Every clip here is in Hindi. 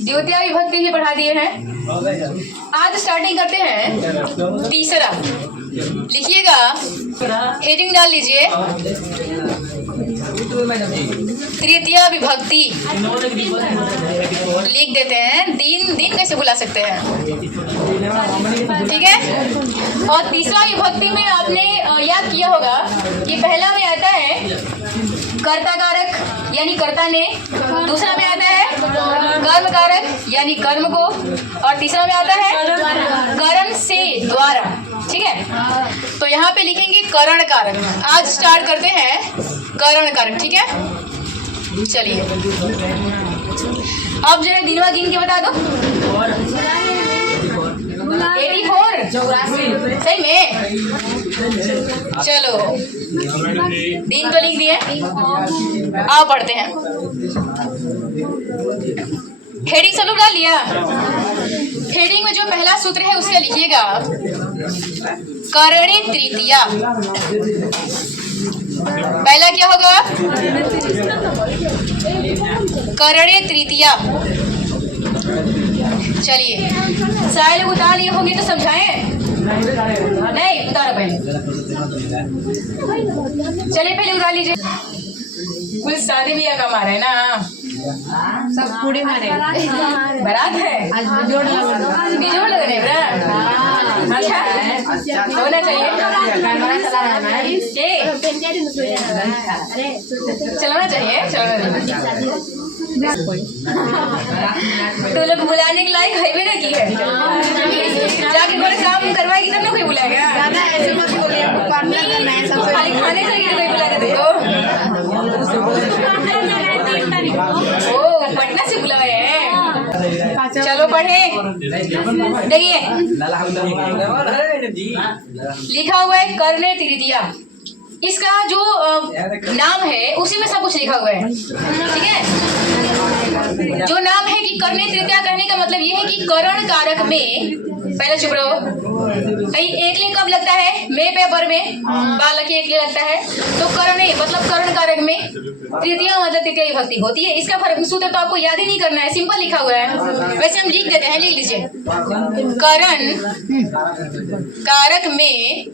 द्वितीय विभक्ति ही पढ़ा दिए हैं। आज स्टार्टिंग करते हैं तीसरा। लिखिएगा, हेडिंग डाल लीजिए, तृतीय विभक्ति लिख देते हैं। दिन दिन कैसे बुला सकते हैं, ठीक है। और तीसरा विभक्ति में आपने याद किया होगा कि पहला में आता है कर्ता कारक यानी कर्ता ने, दूसरा में आता है कर्म कारक यानी कर्म को, और तीसरा में आता है करण से द्वारा, ठीक है। तो यहाँ पे लिखेंगे करण कारक। आज स्टार्ट करते हैं करण कारक, ठीक है। चलिए अब जरा दिनवा गिन के बता दो। 84 सही में। चलो दिन तो लिख दिए, आओ पढ़ते हैं। हेडिंग सब लोग डाल लिया। हेडिंग में जो पहला सूत्र है उसे लिखिएगा, करणे तृतीया। पहला क्या होगा, करणे तृतीया। चलिए सारे लोग उतार लिए होंगे तो समझाएं। नहीं उतारो पहले, चलिए पहले उतार लीजिए। कुल शादी ब्याह का मार है ना, सब पूरे मारे बारात है, बिजोड़ लगने अच्छा होना चाहिए, चलना चाहिए। तो लोग बुलाने के लायक है भी ना की है, जाके कोई काम करवाएगी तब ना कोई बुलाएगा। खाली खाने के लिए कोई बुलाएगा देखो। ओ पटना से बुलाए हैं। चलो पढ़े, देखिए लिखा हुआ है करणे तृतीया। इसका जो नाम है उसी में सब कुछ लिखा हुआ है, ठीक है। जो नाम है कि करणे तृतीया, कहने का मतलब ये है कि करण कारक में, पहले चुप रहो, एकले कब लगता है, में पे पर में बालक एकले लगता है, तो करणे मतलब करण कारक में, तृतीया मतलब तृतीय विभक्ति होती है। इसका फर्क सूत्र तो आपको याद ही नहीं करना है, सिंपल लिखा हुआ है, वैसे हम लिख देते हैं, लिख लीजिए। करण कारक में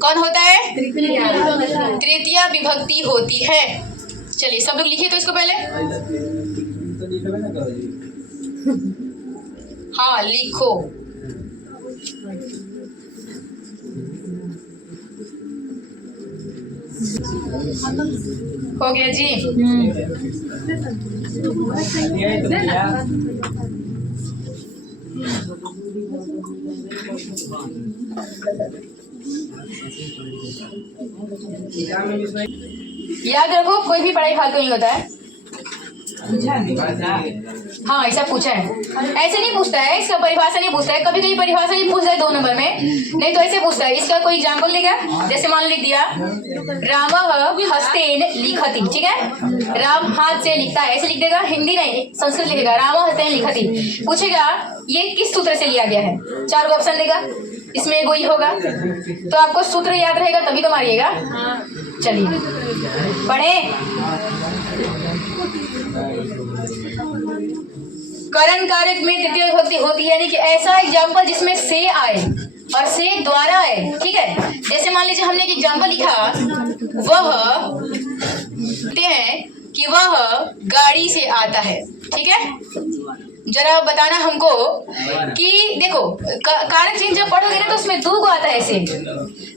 कौन होता है, तृतीय विभक्ति होती है। चलिए सब लोग लिखिए तो इसको पहले, हाँ लिखो। हो गया जी। याद रखो, कोई भी पढ़ाई फालतू नहीं होता है। हाँ ऐसा पूछा है, ऐसे नहीं पूछता है, इसका परिभाषा नहीं पूछता है। कभी कभी परिभाषा नहीं पूछता है 2 नंबर में, नहीं तो ऐसे पूछता है। इसका कोई एग्जाम्पल देगा, जैसे मान लिख दिया रामः हस्तेन लिखति, ठीक है, राम हाथ से लिखता है, ऐसे लिख देगा। हिंदी नहीं संस्कृत लिखेगा, रामः हस्तेन लिखति। पूछेगा ये किस सूत्र से लिया गया है, 4 ऑप्शन देगा, इसमें एगो ही होगा, तो आपको सूत्र याद रहेगा तभी तो मारिएगा। चलिए पढ़े। करण कारक में तृतीय विभक्ति होती है, यानी कि ऐसा एग्जाम्पल जिसमें से आए और से द्वारा आए, ठीक है। जैसे मान लीजिए हमने एक एग्जाम्पल लिखा, वह कहते हैं कि वह गाड़ी से आता है, ठीक है। जरा बताना हमको कि देखो कारक चिन्ह जब पढ़ोगे ना तो उसमें 2 को आता है से।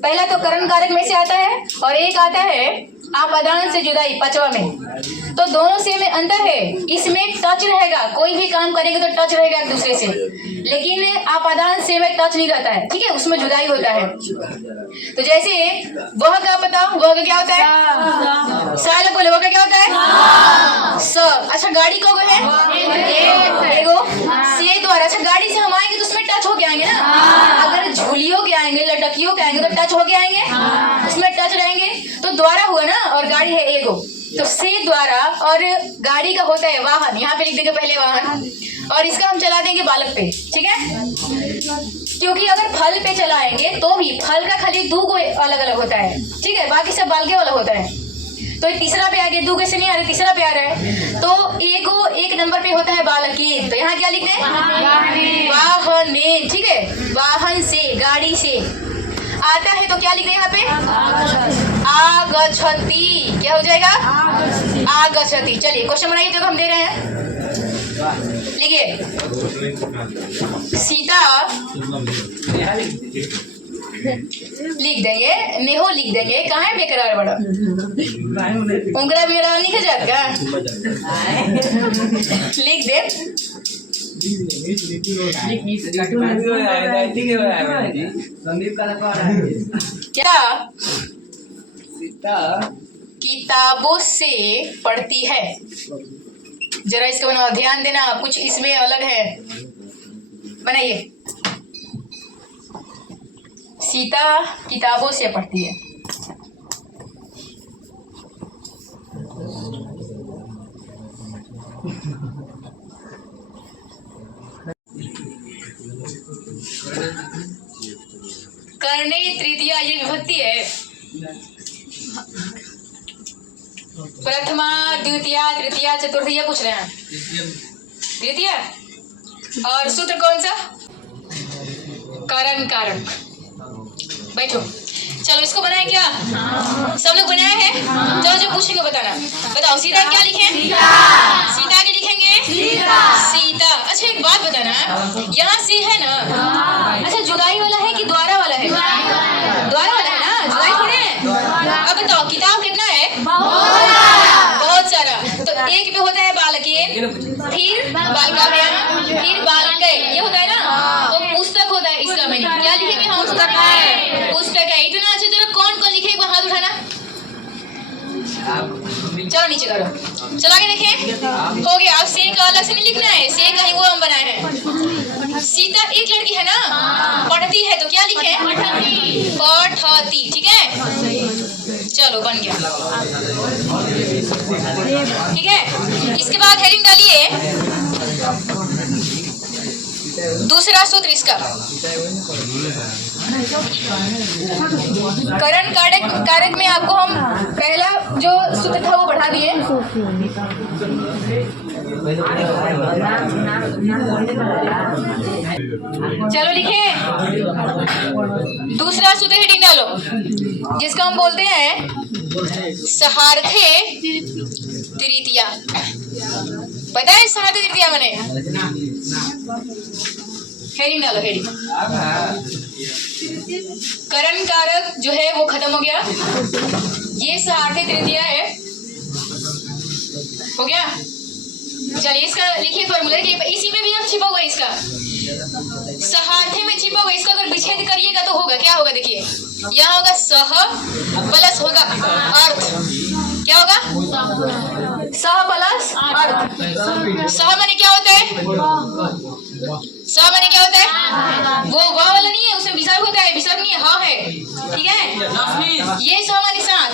पहला तो करण कारक में से आता है और एक आता है आपादान से जुदाई, 5वां में। तो दोनों से में अंतर है, इसमें टच रहेगा, कोई भी काम करेंगे तो टच रहेगा एक दूसरे से, लेकिन आपादान से में टच नहीं रहता है, ठीक है, उसमें जुदाई होता है। तो जैसे वह का पता, वह का क्या होता है, साल बोले, वह का क्या होता है स। अच्छा गाड़ी कब है, एगो से द्वारा। अच्छा गाड़ी से हम आएंगे तो उसमें टच होके आएंगे ना, अगर झूलियों के आएंगे, लटकियों के आएंगे तो टच होके आएंगे, उसमें टच रहेंगे, तो द्वारा हुआ ना, और गाड़ी है एगो, तो से द्वारा। और गाड़ी का होता है वाहन, यहाँ पे लिख देंगे पहले वाहन, और इसका हम चला देंगे बालक पे, ठीक है। क्योंकि अगर फल पे चलाएंगे तो भी फल का खाली 2 को अलग अलग होता है, ठीक है, बाकी सब बालके वाला होता है। तो तीसरा पे आ गया, दो कैसे नहीं आ रहे, तीसरा पे आ रहा है। तो एक नंबर पे होता है बालकेन, तो यहाँ क्या लिखते हैं वाहने, ठीक है, वाहन से, गाड़ी से आता है तो क्या लिख रहे हैं यहाँ पे आगच्छति, क्या हो जाएगा आगच्छति। चलिए क्वेश्चन बनाइए जो हम दे रहे हैं, लिखिए सीता लिख देंगे, नेहो लिख देंगे, कहाँ है बेकरार बड़ा उंगरा मेरा लिखा जाएगा लिख दे। क्या किताबों से पढ़ती है, जरा इसका बनाओ, ध्यान देना, कुछ इसमें अलग है, बनाइए। सीता किताबों से पढ़ती है। करने तृतीया ये विभक्ति है, प्रथमा द्वितीया तृतीया चतुर्थी ये पूछ रहे हैं, तृतीया। और सूत्र कौन सा, कारण कारक। बैठो, चलो इसको बनाए क्या, सब लोग बनाए हैं, चलो जो पूछेंगे बताना। बताओ सीता क्या लिखे, सीता के लिखेंगे सीता। अच्छा एक बात बताना, यहाँ सी है ना, अच्छा जुदाई वाला है कि द्वारा वाला है, द्वारा वाला है ना, जुदाई थोड़े है। अब बताओ किताब कितना है, बहुत सारा। तो एक में होता है बालकेन, फिर बालिकाव्याम, फिर बालके, ये होता है ना। तो पुस्तक होता है, इसका मैंने क्या लिखेंगे हम, पुस्तक है, पुस्तक है। इतना अच्छा, जरा कौन कौन लिखे एक बार हाथ उठाना, चलो नीचे करो, चला के देखें, हो गया। अब से का अलग से नहीं लिखना है, से का ही वो हम बनाए हैं। सीता एक लड़की है ना, पढ़ती है, तो क्या लिखे पठती, ठीक है, चलो बन गया, ठीक है। इसके बाद हेडिंग डालिए दूसरा सूत्र इसका, करण कारक में आपको हम पहला जो सूत्र था वो बढ़ा दिए। चलो लिखे दूसरा सूत्र, हेडिंग डालो, जिसको हम बोलते हैं सहार्थे तृतीया। पता है सहार्थे तृतीया मैंने, हेडिंग डालो, हेडिंग। करण कारक जो है वो खत्म हो गया, ये सहार्थे तृतीया है, हो गया। चलिए इसका लिखिए फॉर्मूला, इसी में भी अब छिपा हुआ है, इसका सहार्थे में छिपा हुआ, इसका अगर विच्छेद करिएगा तो होगा, क्या होगा देखिए, यहाँ होगा सह प्लस होगा अर्थ, क्या होगा सह प्लस अर्थ। सह माने क्या होता है, सह माने क्या होता है, वो वाह वाला नहीं है, उसमें विसर्ग होता है, विसर्ग नहीं है, हाँ है, ठीक है। ये सह माने साथ,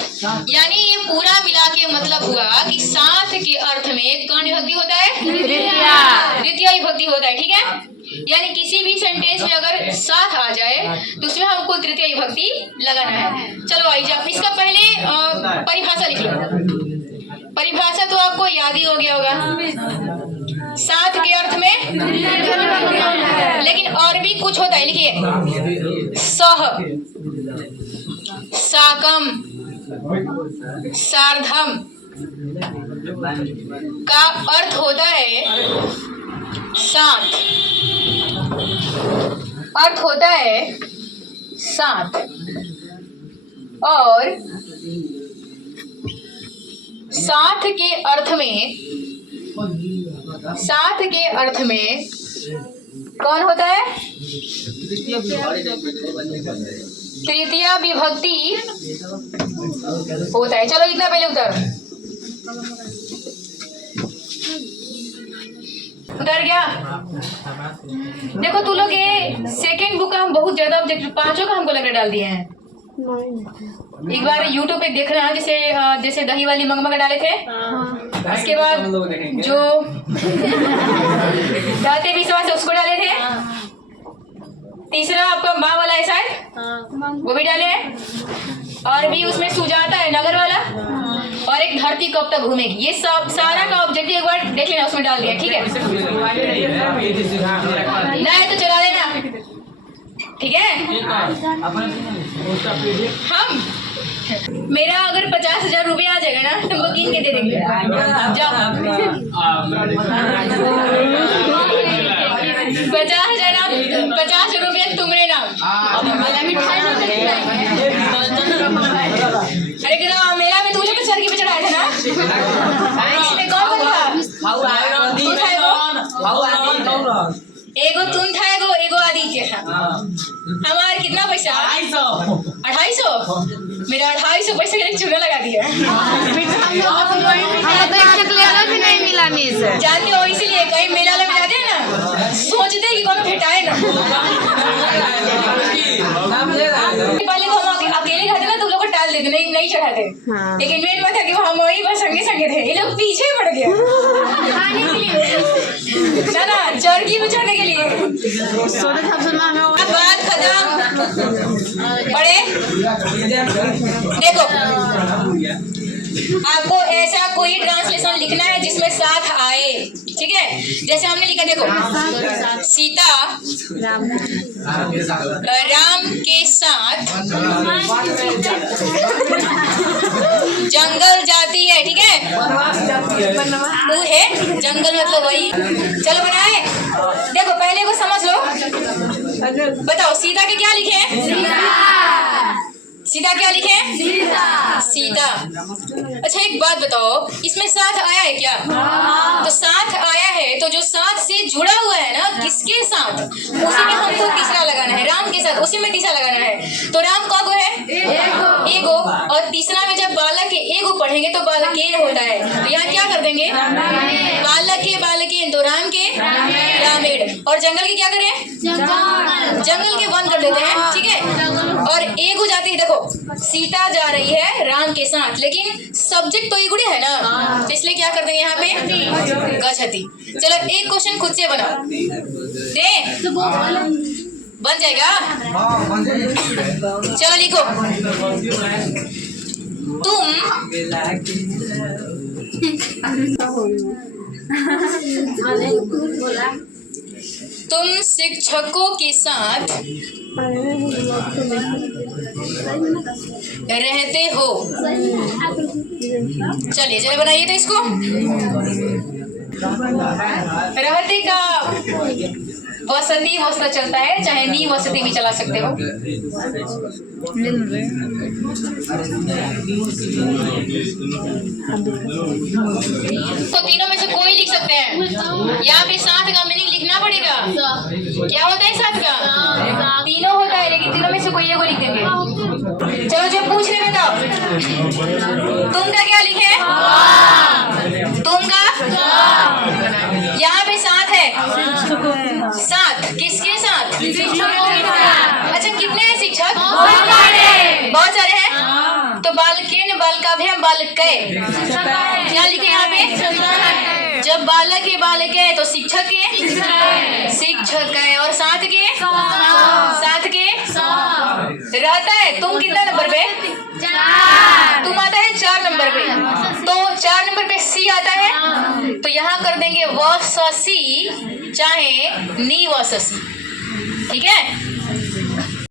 यानी ये पूरा मिला के मतलब हुआ कि साथ के अर्थ में कौन विभक्ति होता है, तृतीया विभक्ति होता है, ठीक है। यानी किसी भी सेंटेंस में अगर साथ आ जाए तो उसमें हमको तृतीय विभक्ति लगाना है। चलो आइए, इसका पहले परिभाषा लिख लो। परिभाषा तो आपको याद ही हो गया होगा, साथ के अर्थ में, लेकिन और भी कुछ होता है, लिखिए सह, साकम, सार्धम का अर्थ होता है साथ, अर्थ होता है साथ, और साथ के अर्थ में, साथ के अर्थ में कौन होता है, तृतीया विभक्ति होता है। चलो इतना पहले उधर गया। देखो तू लोग ये सेकंड बुक का हम बहुत ज्यादा ऑब्जेक्ट, पांचों का हमको लग डाल दिए हैं। एक बार यूट्यूब पे देख रहे हैं, जैसे दही वाली मंगमग डाले थे, उसके बाद जो दाते विश्वास उसको डाले थे, तीसरा आपका माँ वाला है शायद, वो भी डाले हैं। और भी उसमें सुजाता है नगर वाला, और एक धरती कब तक घूमेगी। ये सब सारा का ऑब्जेक्टिव एक बार देख लेना, उसमें डाल दिया, ठीक है। नहीं तो चला लेना, ठीक है। हम मेरा अगर 50,000 रुपया आ जाएगा ना, तुमको गिन के दे देंगे। जाओ 50,000 ना, 50 रुपया तुम्हारे नाम। अरे गिरा मेला में तुझे भी चरखी पे चढ़ाया था ना, इसमें कौन था? तू था एगो तुम था, एगो आदित्य था। हमारे कितना पैसा? 250। मेरा 250 पैसे का चूना लगा दिया। भी नहीं मिला से जानते हो, इसीलिए कहीं मेला में जाते हैं ना, सोचते हैं कि कौन भेटाए ना। पहले तो हम अकेले रहते ना, तो लोग को टाल देते, नहीं चढ़ाते। लेकिन मेन बात है कि हम वही बस संगे थे, ये लोग पीछे पड़ गए ना चरखी पे चढ़ने के लिए। बात खत्म। पढ़े देखो, आपको ऐसा कोई ट्रांसलेशन लिखना है जिसमें साथ आए, ठीक है। जैसे हमने लिखा, देखो, सीता राम के साथ जंगल जाती है, ठीक है। वो है जंगल, मतलब वही। चलो बनाए, देखो पहले को समझ लो। बताओ सीता के क्या लिखे हैं? सीता क्या लिखे? सीता। अच्छा एक बात बताओ, इसमें साथ आया है क्या? तो साथ आया है, तो जो साथ से जुड़ा हुआ है ना, किसके साथ, उसी में हमको तीसरा लगाना है। राम के साथ, उसी में तीसरा लगाना है। तो राम कब है? एगो। और तीसरा में जब बालक के एगो पढ़ेंगे तो बालकेन होता है। तो यहाँ क्या कर देंगे? बालक के बालकेन, तो राम के रामेण। और जंगल के क्या करें? जंगल के वन कर देते हैं, ठीक है। और एगो जाती है, देखो सीता जा रही है राम के साथ, लेकिन सब्जेक्ट तो एगुड़े है ना, तो इसलिए क्या कर देंगे यहाँ पे? गच्छति। चलो एक क्वेश्चन खुद से बनाओ, दे बन जाएगा। चलो लिखो, तुम शिक्षकों के साथ रहते हो। चलिए जरा बनाइए तो इसको। रहते का वसती वस्त्र चलता है, चाहे नी वसती भी चला सकते हो। तो तीनों में से कोई लिख सकते हैं। यहाँ पे साथ का मीनिंग लिखना पड़ेगा। क्या होता है साथ का? तीनों होता है, लेकिन तीनों में से कोई एक को लिख देंगे। चलो जो पूछ रहे बताओ, तुम का क्या लिखे? तुम का यहाँ पे साथ है। साथ किसके साथ? अच्छा कितने हैं शिक्षक? बहुत सारे हैं। तो बालकेन बालकाभ्याम बालकै क्या लिखे यहाँ पे? जब बालक है बालक है तो शिक्षक है शिक्षक है, और साथ के रहता है। तुम कितना नंबर पे? तुम आता है 4 नंबर पे, तो 4 नंबर पे सी आता है, तो यहाँ कर देंगे व सी, चाहे नी व सी, ठीक है।